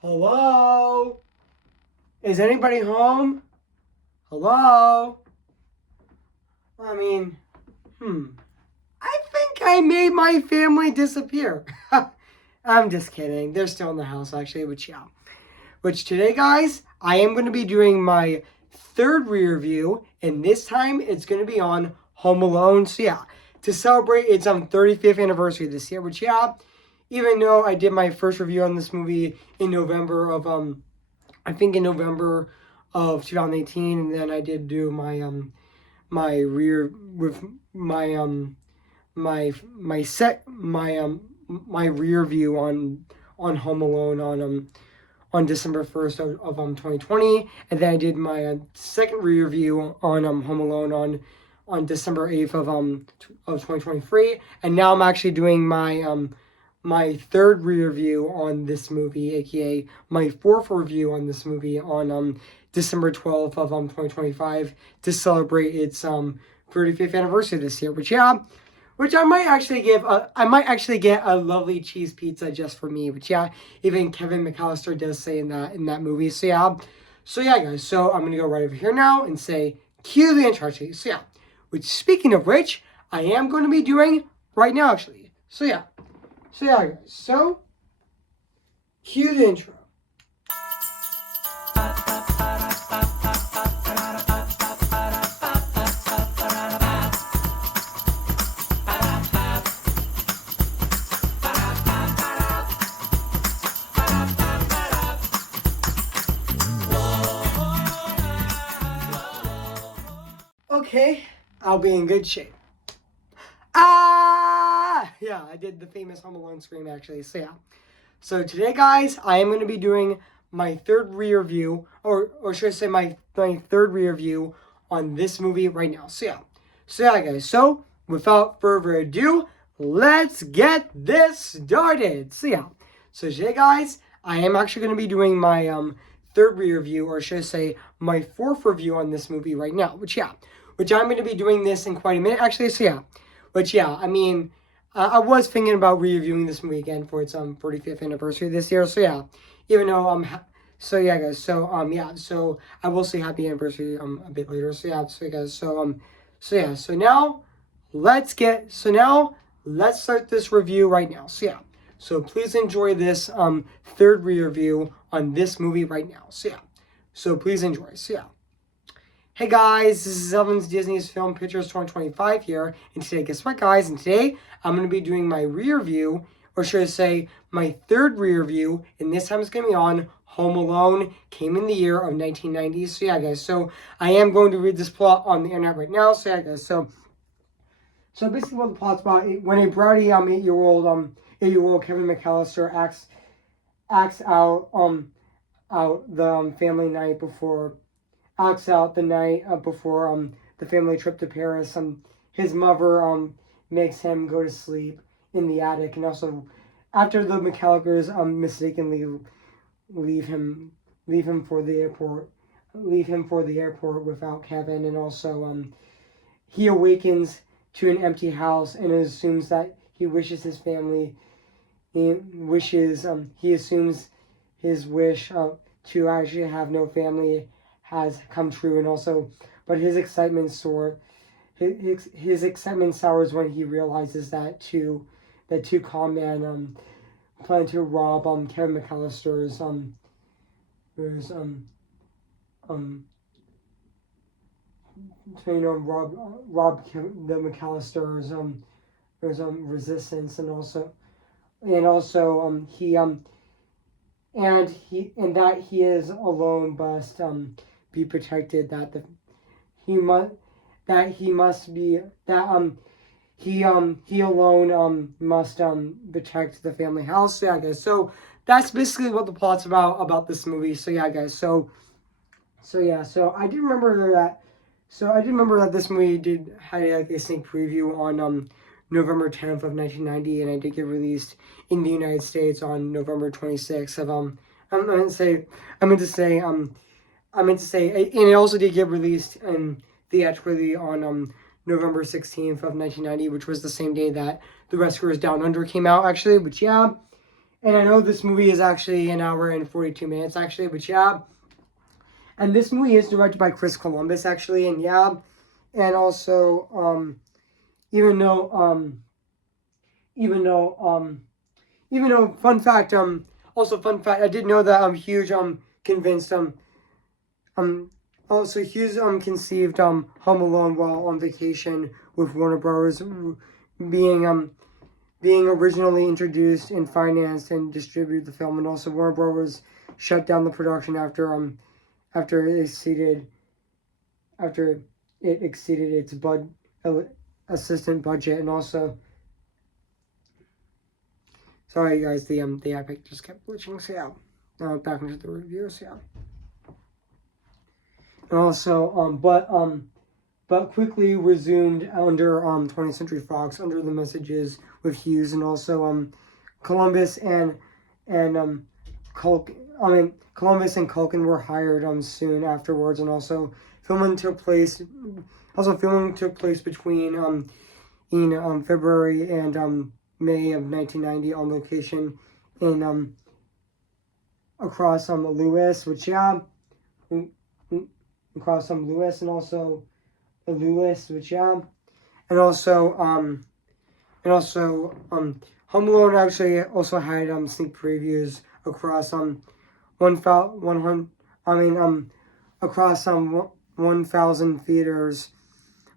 Hello? Is anybody home? Hello? I mean, I think I made my family disappear. I'm just kidding. They're still in the house, actually, but yeah. Which today, guys, I am going to be doing my third rear view, and this time it's going to be on Home Alone. So yeah, to celebrate its 35th anniversary this year, which yeah, even though I did my first review on this movie in November of I think in November of 2018, and then I did do my rear with my rear view on Home Alone on December 1st of 2020, and then I did my second rear view on Home Alone on December 8th of 2023, and now I'm actually doing my third review on this movie, aka my fourth review on this movie on December 12th of 2025 to celebrate its 35th anniversary this year. Which I might actually get a lovely cheese pizza just for me. Which yeah, even Kevin McAllister does say in that movie. So yeah, guys. So I'm gonna go right over here now and say cue the intro. Actually. So yeah. Which speaking of which, I am going to be doing right now actually. So yeah, guys. So cue the intro. Okay, I'll be in good shape. Yeah, I did the famous Home Alone scream actually. So yeah. So today, guys, I am going to be doing my third rear view, or should I say my third rear view on this movie right now. So yeah, guys. So without further ado, let's get this started. So yeah. So today, guys, I am actually going to be doing my third rear view, or should I say my fourth review on this movie right now. Which I'm going to be doing this in quite a minute actually. So yeah. But yeah, I mean, I was thinking about reviewing this movie again for its 45th anniversary this year. So yeah, even though so yeah, guys. So yeah, so I will say happy anniversary a bit later. So yeah, so guys. So yeah. Now let's start this review right now. So yeah. So please enjoy this third review on this movie right now. So yeah. So please enjoy. So yeah. Hey guys, this is Elvin's Disney's Film Pictures 2025 here, and today, guess what guys, and today I'm going to be doing my rear view, or should I say, my third rear view, and this time it's going to be on Home Alone, came in the year of 1990, so yeah guys, so I am going to read this plot on the internet right now, so yeah guys, so basically what the plot's about, when a bratty 8-year-old Kevin McAllister acts out the family night before acts out the night before the family trip to Paris. His mother makes him go to sleep in the attic, and also after the McAllisters mistakenly leave him for the airport without Kevin, and also he awakens to an empty house and assumes that he wishes his family he assumes his wish to actually have no family has come true, and also, but his excitement his excitement sours when he realizes that two con men plan to rob Kevin McAllister's who's rob the McAllisters there's resistance, and also and that he is alone must be protected, that he alone must protect the family house. So yeah guys, so that's basically what the plot's about this movie. So yeah guys, so I did remember that this movie had like a sneak preview on November 10th of 1990, and I did get released in the United States on November 26th of I meant to say, and it also did get released theatrically on November 16th of 1990, which was the same day that The Rescuers Down Under came out actually. But yeah, And I know this movie is actually an hour and 42 minutes, actually, but yeah. And this movie is directed by Chris Columbus, actually, and yeah. And also, even though, even though, even though, also fun fact, I did know that Hughes convinced also Hughes conceived Home Alone while on vacation with Warner Bros. Being being originally introduced and financed and distributed the film, and also Warner Bros. Shut down the production after it exceeded its assistant budget, and also sorry guys, the epic just kept glitching. So yeah, now back into the review. So yeah, and also but quickly resumed under 20th Century Fox under the messages with Hughes, and also Columbus and Columbus and Culkin were hired soon afterwards, and also filming took place between in February and May of 1990 on location in across Lewis, which yeah, across Lewis, and also Lewis, which yeah, and also Home Alone actually also had sneak previews across 100 across 1,000 theaters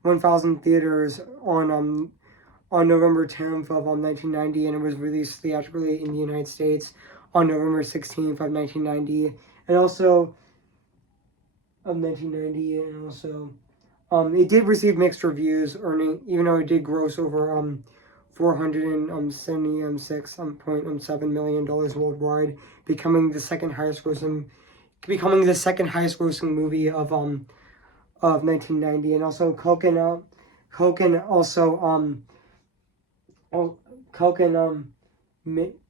1,000 theaters on November 10th of 1990, and it was released theatrically in the United States on November 16th of 1990, and also of 1990, and also it did receive mixed reviews, earning, even though it did gross over $476.7 million worldwide, becoming the second highest grossing movie of 1990. And also Culkin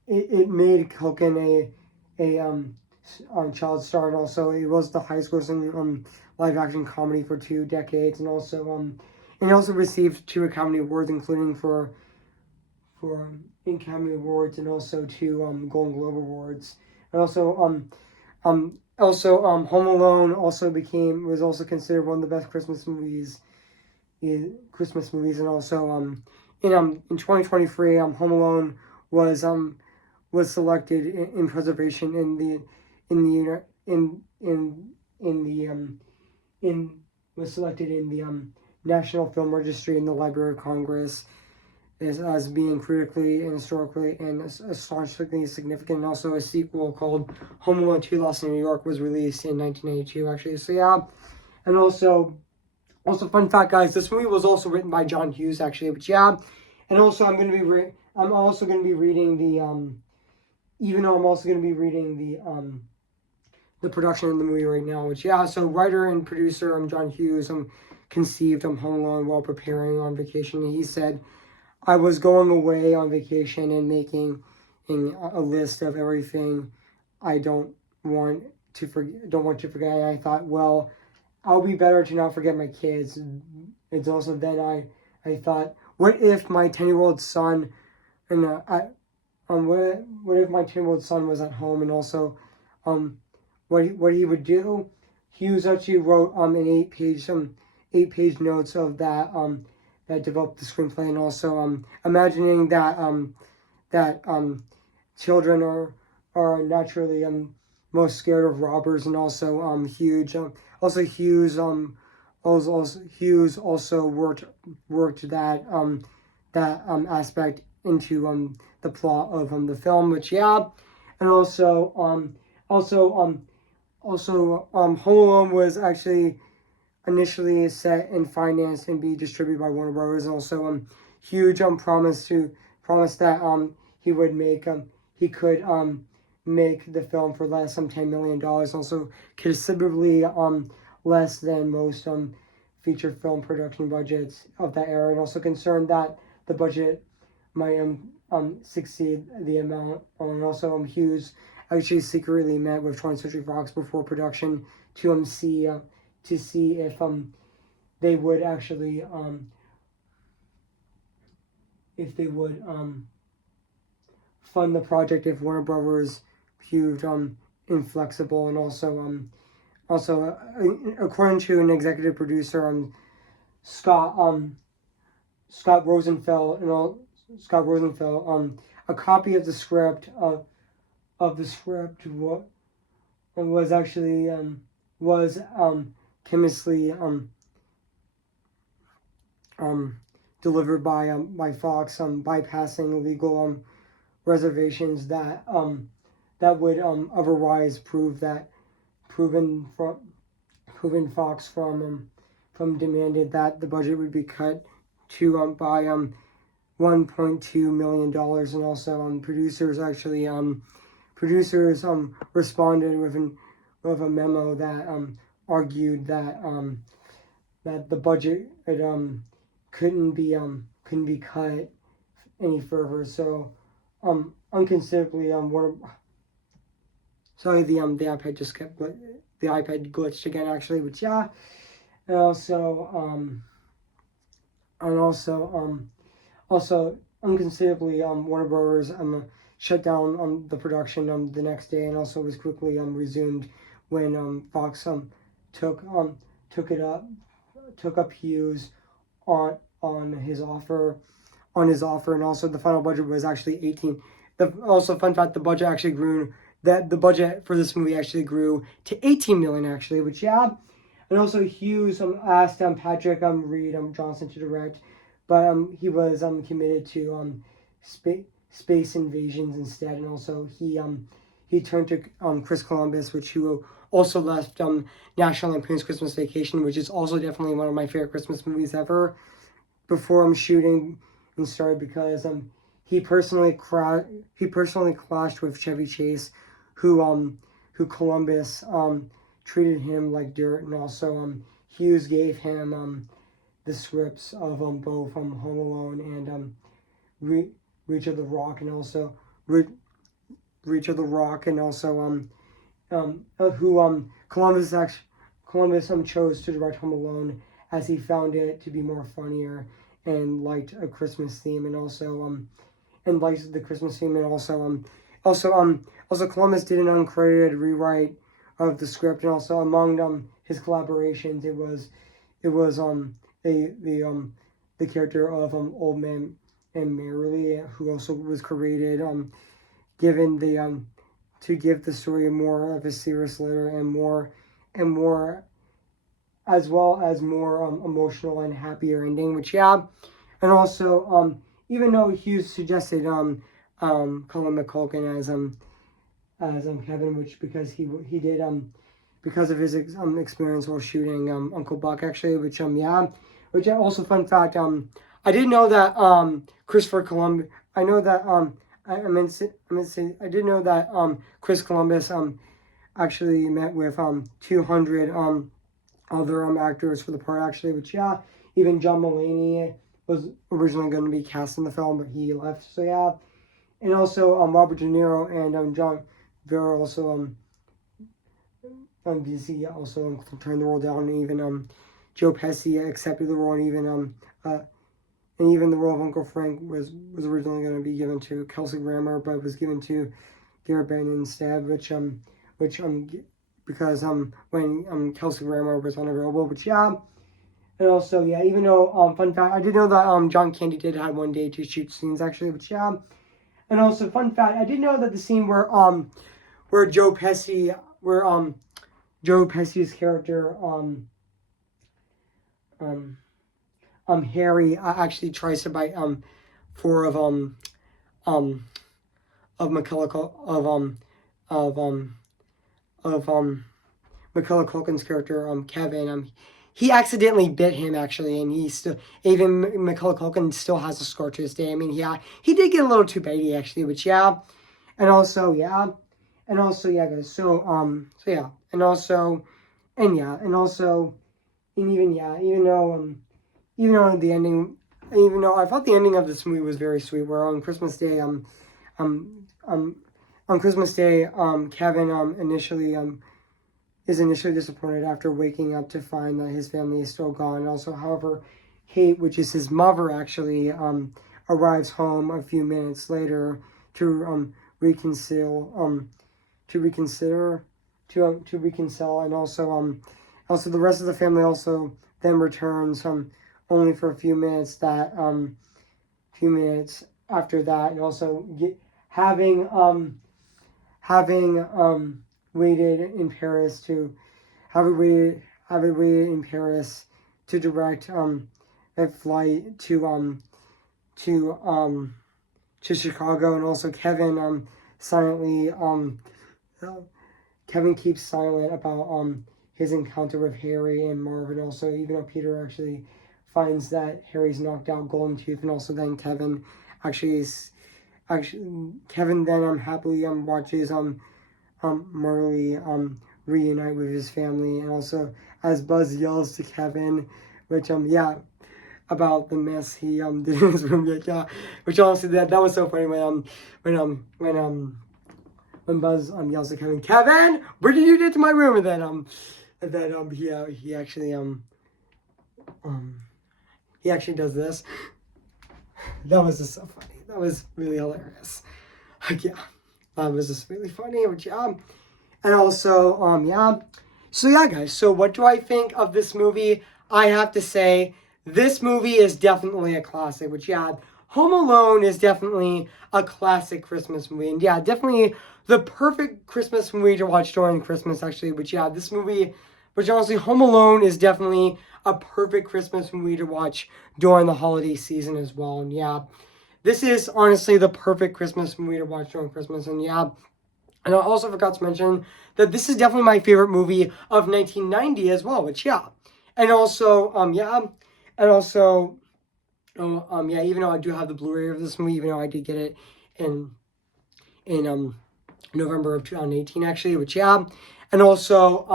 it made Culkin a child star, and also it was the highest grossing live action comedy for 2 decades, and it also received 2 Academy Awards, including for Academy Awards, and also 2 Golden Globe Awards, and also Home Alone was also considered one of the best Christmas movies, and also in 2023 Home Alone was selected in preservation in the was selected in the National Film Registry in the Library of Congress as being critically and historically and astonishingly significant. And also a sequel called Home Alone 2 Lost in New York was released in 1982, actually. So yeah, and also fun fact, guys, this movie was also written by John Hughes, actually. But yeah, and also I'm also going to be reading the even though I'm also going to be reading the production of the movie right now, which yeah, so writer and producer John Hughes conceived Home Alone while preparing on vacation. And he said, I was going away on vacation and making a list of everything I don't want to forget. And I thought, well, I'll be better to not forget my kids. It's also then I thought, what if my 10-year-old son and what if my 10-year-old son was at home, and also what he would do. Hughes actually wrote an 8-page notes of that that developed the screenplay, and also imagining that children are naturally most scared of robbers, and also Hughes also worked that aspect into the plot of the film, which yeah, and Home Alone was actually initially set and financed and be distributed by Warner Bros. And also Hughes promised that he would make he could make the film for less than $10 million, also considerably less than most feature film production budgets of that era, and also concerned that the budget might succeed the amount. And also Hughes actually secretly met with 20th Century Fox before production to see if they would actually if they would fund the project if Warner Brothers proved inflexible, and also according to an executive producer, Scott Rosenfeld, a copy of the script was actually famously delivered by Fox, bypassing legal reservations that would otherwise proven Fox from demanded that the budget would be cut to by $1.2 million, and also producers responded with a memo that argued that that the budget couldn't be cut any further. So unconsiderably sorry, the iPad just kept the iPad glitched again actually, but yeah. And also unconsiderably Warner Brothers shut down the production the next day, and also was quickly resumed when Fox took up Hughes on his offer, and also the final budget was actually 18. Also fun fact, the budget actually grew. That the budget for this movie actually grew to 18 million actually, which yeah. And also Hughes asked Patrick Reed Johnson to direct, but he was committed to space invasions instead, and also he turned to Chris Columbus, who also left National Lampoon's Christmas Vacation, which is also definitely one of my favorite Christmas movies ever. Before shooting and started, because he personally clashed with Chevy Chase, who Columbus treated him like dirt, and also Hughes gave him the scripts of both Home Alone and Reach of the Rock, and also Reach of the Rock, and also who Columbus chose to direct Home Alone, as he found it to be more funnier and liked a Christmas theme, and also liked the Christmas theme, and also Columbus did an uncredited rewrite of the script, and also among his collaborations, it was the character of Old Man and Merrily, who also was created given the to give the story more of a serious layer, and more as well as more emotional and happier ending, which yeah. And also even though Hughes suggested Colin McCulkin as Kevin, which because he did because of his experience while shooting Uncle Buck actually, which also fun fact, I didn't know that Christopher Columbus, I know that I didn't know that Chris Columbus actually met with 200 other actors for the part actually, which yeah, even John Mulaney was originally going to be cast in the film, but he left, so yeah. And also Robert De Niro and John Vera also DC also turned the role down, and even Joe Pesci accepted the role, and even the role of Uncle Frank was originally going to be given to Kelsey Grammer, but was given to Garrett Bennett instead, because when Kelsey Grammer was unavailable, which yeah. And also yeah, even though fun fact, I did know that John Candy did have one day to shoot scenes actually, which yeah. And also fun fact, I did know that the scene where Joe Pesci's character Harry actually tries to buy four of Macaulay Culkin's character Kevin, he accidentally bit him actually, and even Macaulay Culkin still has a scar to this day. I mean, yeah, he did get a little too bitey actually, which yeah. And also yeah, guys, so yeah, and also even though the ending, even though I thought the ending of this movie was very sweet, where on Christmas Day Kevin is initially disappointed after waking up to find that his family is still gone. Also, however, Kate, which is his mother, actually arrives home a few minutes later reconcile to reconcile, and also the rest of the family also then returns only for a few minutes after that, and also having waited in Paris to direct a flight to Chicago. And also Kevin silently Kevin keeps silent about his encounter with Harry and Marvin. Also, even though Peter actually finds that Harry's knocked out Golden Tooth, and also then Kevin then happily watches Marley reunite with his family. And also as Buzz yells to Kevin, which about the mess he did in his room, which honestly that was so funny when Buzz yells to Kevin, "Kevin, what did you do to my room?" And then he actually does this. That was just so funny. That was really hilarious. That was just really funny. And also So guys. So what do I think of this movie? I have to say this movie is definitely a classic. Home Alone is definitely a classic Christmas movie, and definitely the perfect Christmas movie to watch during Christmas, actually. This movie, which honestly, Home Alone is definitely a perfect Christmas movie to watch during the holiday season as well. And this is honestly the perfect Christmas movie to watch during Christmas. And and I also forgot to mention that this is definitely my favorite movie of 1990 as well. And also even though I do have the Blu-ray of this movie, even though I did get it in November of 2018, actually, and also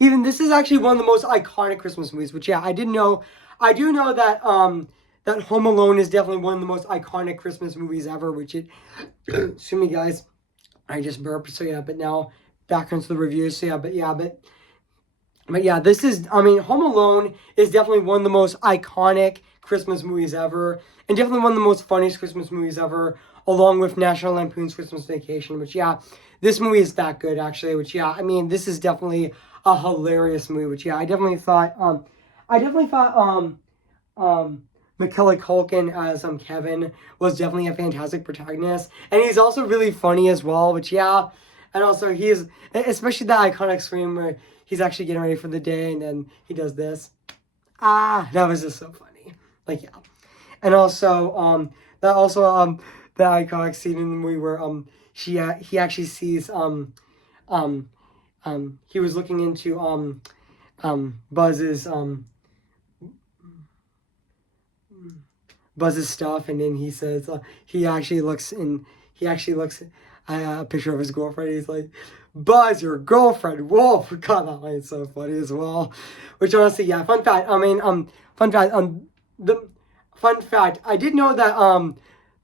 even this is actually one of the most iconic Christmas movies. I do know that that Home Alone is definitely one of the most iconic Christmas movies ever. Excuse me, guys, I just burped. So but now back into the review. This is, Home Alone is definitely one of the most iconic Christmas movies ever, and definitely one of the most funniest Christmas movies ever, along with National Lampoon's Christmas Vacation. This movie is that good, actually. This is definitely a hilarious movie. I definitely thought Macaulay Culkin as Kevin was definitely a fantastic protagonist, and he's also really funny as well. And also he's, especially the iconic scream where he's actually getting ready for the day, and then he does this. That was just so funny. And also the iconic scene in the movie where he actually sees he was looking into Buzz's stuff, and then he says he actually looks at a picture of his girlfriend. He's like, "Buzz, your girlfriend." Whoa, God, that line's so funny as well. Which honestly, fun fact. Fun fact. I did know that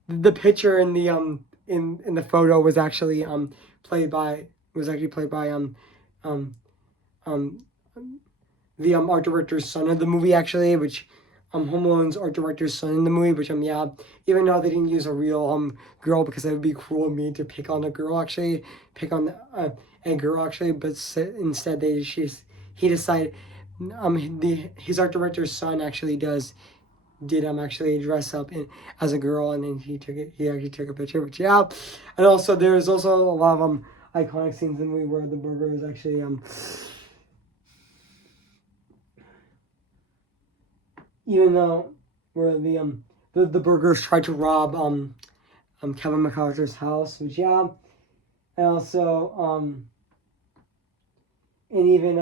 the picture in the in the photo was actually played by the art director's son of the movie, actually, which Home Alone's art director's son in the movie, which even though they didn't use a real girl, because it would be cruel of me to pick on a girl, actually, but instead he decided his art director's son actually did actually dress up as a girl, and then he actually took a picture. And also there's also a lot of iconic scenes in the movie where the burger is actually even though where the burgers tried to rob Kevin McAllister's house, which and also and even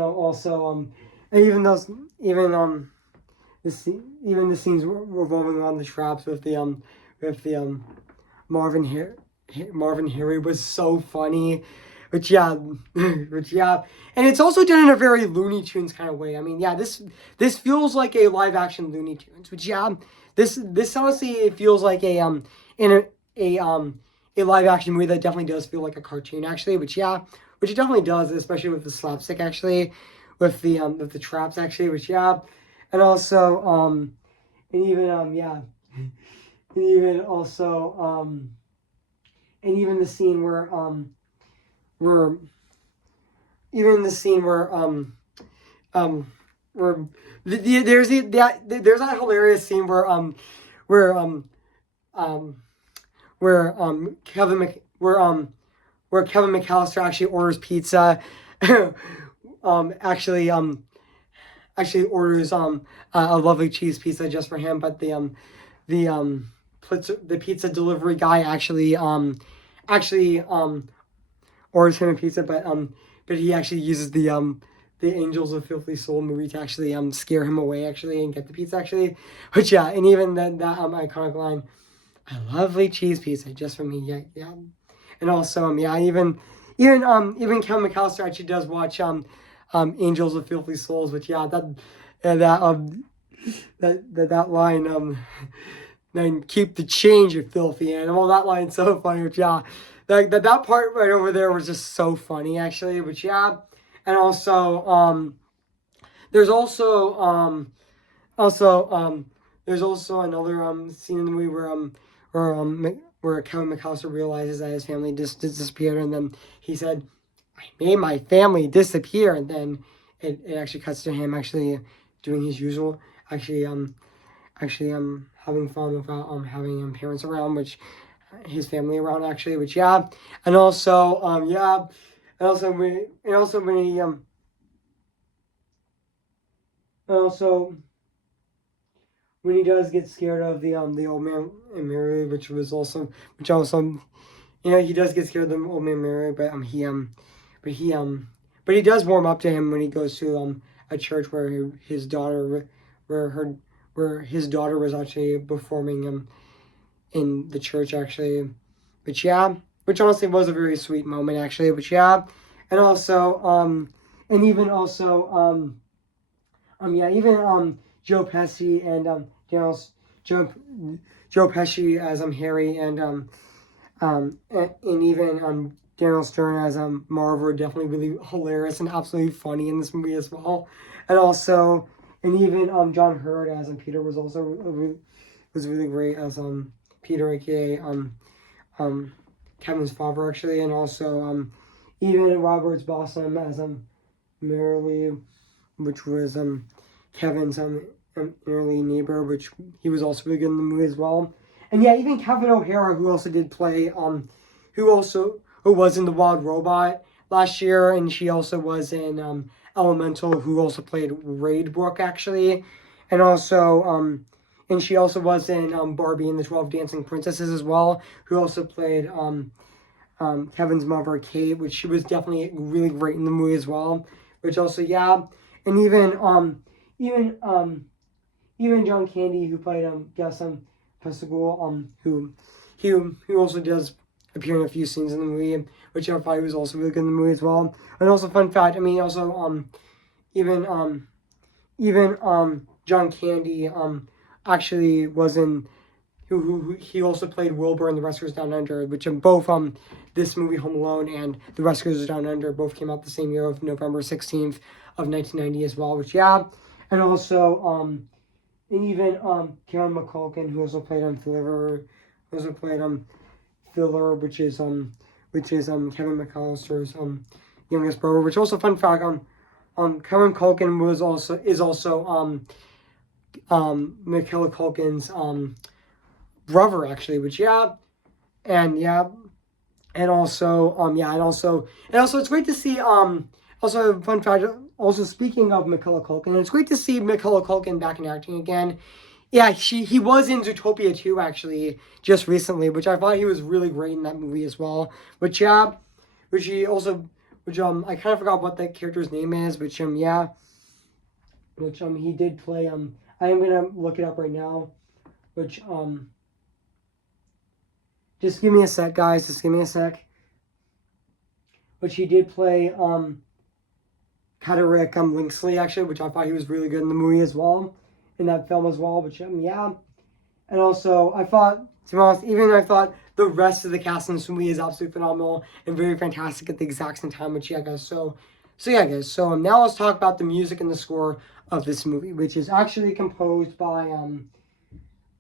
the scenes revolving around the traps with the Marvin Harry was so funny. And it's also done in a very Looney Tunes kind of way. This feels like a live action Looney Tunes. This honestly, it feels like a live action movie that definitely does feel like a cartoon, actually. Which it definitely does, especially with the slapstick, actually. with the traps actually, which yeah, and also and even yeah, and even also and even the scene where even the scene um where there's that hilarious scene where um where where Kevin McAllister actually orders pizza. Actually actually orders a lovely cheese pizza just for him, but the the pizza delivery guy actually orders him a pizza, but he actually uses the Angels of Filthy Soul movie to actually scare him away actually and get the pizza actually. Which yeah, and even that iconic line, a lovely cheese pizza just for me. Yeah, yeah. And also yeah, even Kevin McAllister actually does watch Angels of Filthy Souls, which yeah, that line then keep the change, you filthy animal. That line's so funny, which yeah, that part right over there was just so funny actually, which yeah. And also there's there's also another scene in the movie where Kevin McAllister realizes that his family just disappeared, and then he said, "I made my family disappear," and then it actually cuts to him actually doing his usual, actually having fun without having parents around, which his family around actually, which yeah, and also yeah, and also when he and also when he does get scared of the old man and Mary, which also you know he does get scared of the old man and Mary, but he but he does warm up to him when he goes to a church where his daughter where his daughter was actually performing in the church actually, which yeah, which honestly was a very sweet moment actually, which yeah, and also and even also yeah, even Joe Pesci and Joe Joe Pesci as Harry and even Daniel Stern as Marv were definitely really hilarious and absolutely funny in this movie as well, and also and even John Hurt as Peter was also was really great as Peter, aka Kevin's father actually, and also even Robert's Blossom as Merrily, which was Kevin's early neighbor, which he was also really good in the movie as well. And yeah, even Kevin O'Hara, who also did play who was in The Wild Robot last year, and she also was in Elemental, who also played Raid Brooke actually, and also and she also was in Barbie and the 12 Dancing Princesses as well, who also played Kevin's mother Kate, which she was definitely really great in the movie as well. Which also yeah, and even even John Candy, who played Gus Pestigul, who also does appear in a few scenes in the movie, which I thought was also really good in the movie as well. And also fun fact, I mean also even even John Candy actually was in who he also played Wilbur in The Rescuers Down Under, which in both this movie Home Alone and The Rescuers Down Under both came out the same year of November 16th of 1990 as well, which yeah, and also and even Karen McCulkin, who also played Filler, also played Filler, which is Kevin McAllister's youngest brother. Which also fun fact Karen Culkin is also Macaulay Culkin's brother actually, which yeah, and yeah, and also yeah, and also it's great to see also a fun fact. Also speaking of Macaulay Culkin, it's great to see Macaulay Culkin back in acting again. Yeah, he was in Zootopia 2 actually just recently, which I thought he was really great in that movie as well. Which yeah, which he also which I kind of forgot what that character's name is, which yeah, which he did play I am gonna look it up right now, which just give me a sec, guys. Just give me a sec. Which he did play Caderick Linksley actually, which I thought he was really good in the movie as well, in that film as well. Which yeah, and also I thought, to be honest, even I thought the rest of the cast in this movie is absolutely phenomenal and very fantastic at the exact same time. Which yeah, guys. So So yeah, guys. So now let's talk about the music and the score of this movie, which is actually composed by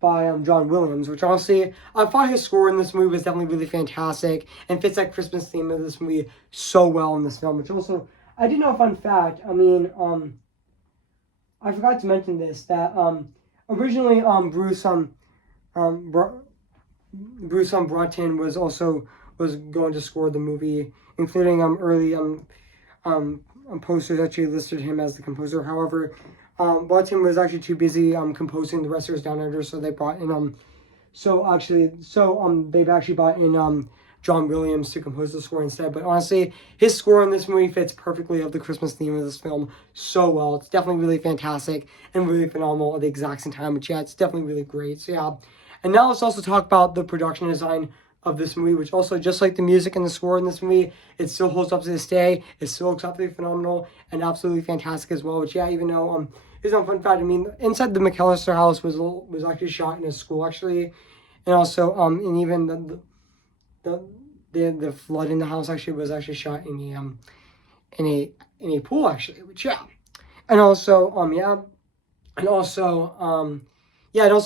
John Williams. Which honestly, I thought his score in this movie was definitely really fantastic and fits that Christmas theme of this movie so well in this film. Which also, I did know a fun fact. I mean, I forgot to mention this that originally Bruce Broughton was going to score the movie, including early posters actually listed him as the composer. However, Broughton was actually too busy composing The Wrestlers Down Under, so they brought in they've actually brought in John Williams to compose the score instead. But honestly, his score in this movie fits perfectly of the Christmas theme of this film so well. It's definitely really fantastic and really phenomenal at the exact same time. But yeah, it's definitely really great. So yeah. And now let's also talk about the production design of this movie, which also, just like the music and the score in this movie, it still holds up to this day. It's still absolutely phenomenal and absolutely fantastic as well. Which yeah, even though here's a fun fact. I mean, inside the McAllister house was actually shot in a school actually, and also and even the flood in the house actually was actually shot in a pool actually. Which yeah, and also and also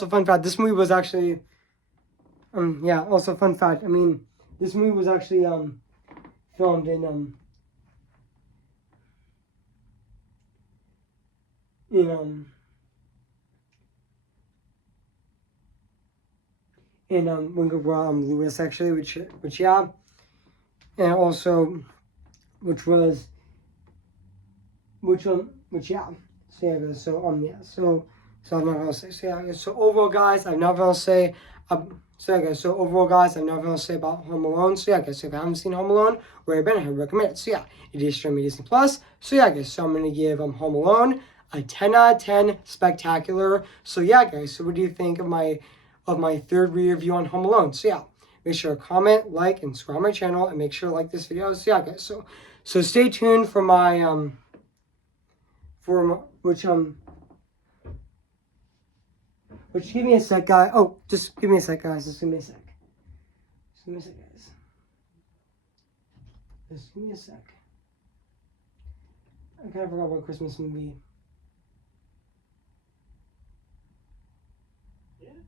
fun fact. This movie was actually also fun fact. I mean, this movie was actually filmed in Winker Lewis actually, which yeah, and also which yeah. So yeah, guys. So I'm not gonna say. So yeah, guys. So overall, guys, I'm not gonna say. So yeah, guys. So overall, guys, I'm not gonna say about Home Alone. So yeah, guys. So if you haven't seen Home Alone, where have you been? I recommend it. So yeah, it is streaming Disney Plus. So yeah, guys. So I'm gonna give Home Alone a 10 out of 10 spectacular. So yeah, guys. So what do you think of my third review on Home Alone? So yeah, make sure to comment, like, and subscribe my channel, and make sure to like this video. So yeah, guys. So stay tuned for my which give me a sec, guys. Oh, just give me a sec, guys. Just give me a sec. Just give me a sec, guys. Just give me a sec. I kind of forgot what Christmas movie. Yeah.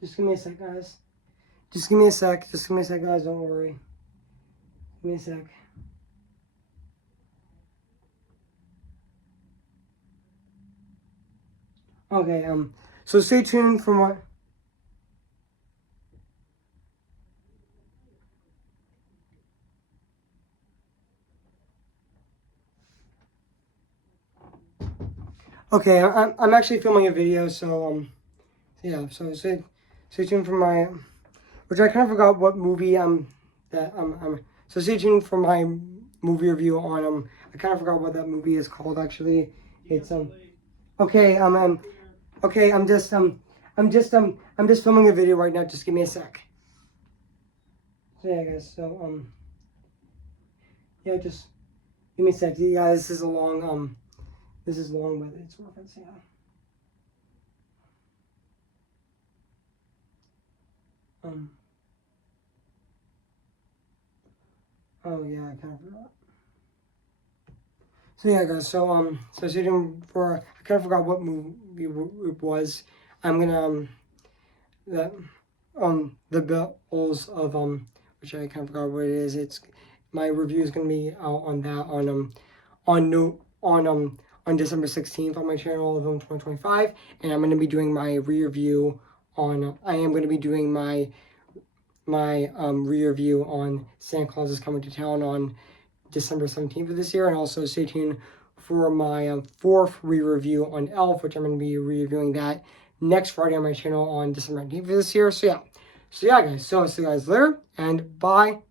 Just give me a sec, guys. Just give me a sec. Just give me a sec, guys. Don't worry. Give me a sec. Okay, so stay tuned for more. Okay, I'm actually filming a video, so yeah, so stay tuned for my, which I kind of forgot what movie so stay tuned for my movie review on I kind of forgot what that movie is called actually. It's okay, okay, I'm just filming a video right now. Just give me a sec. So yeah, guys. So yeah, just give me a sec. Yeah, this is long, but it's worth it. So yeah. Oh yeah, I kind of forgot. So yeah, guys. So stay tuned for. I kind of forgot what movie it was. I'm gonna the Bills of which I kind of forgot what it is. It's my review is gonna be out on that on December 16th on my channel of 2025, and I'm gonna be doing my re-review on. I am gonna be doing my re-review on Santa Claus is Coming to Town on December 17th of this year, and also stay tuned for my fourth re-review on Elf, which I'm going to be reviewing that next Friday on my channel on December 19th of this year. So yeah, guys. So see you guys later, and bye.